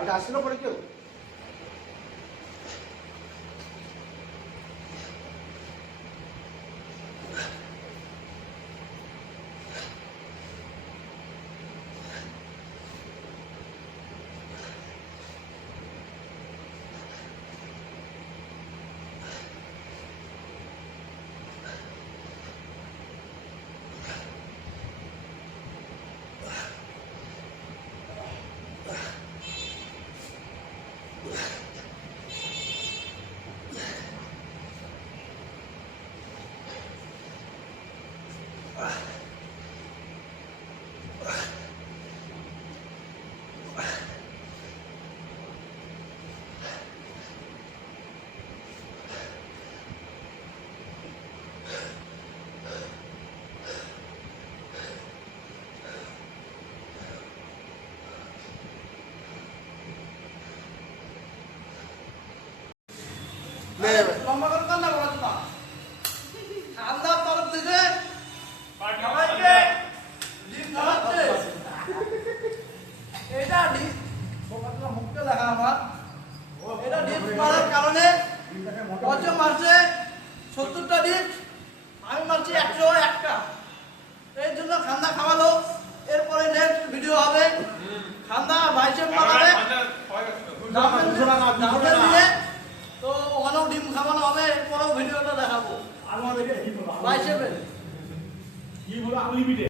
কালকে আসছিল পরে কেউ লম্বা করে কান্না বলা না খান্দার তরফ থেকে সবাইকে ডিম খাওয়াচ্ছে এটা ডিম মুখটা দেখা আমার এটা ডিম মারার কারণে পঞ্চম মারছে 70টা ডিম আমি মারছি 101টা এই জন্য খান্দা খাওয়ালো এরপরে নেক্সট ভিডিও হবে খান্দা বাইসেপ মারাবে ডাবল দিয়ে তো ওখানেও ডিম খাওয়ানো হবে এরপরেও ভিডিওটা দেখাবো বাইসেপের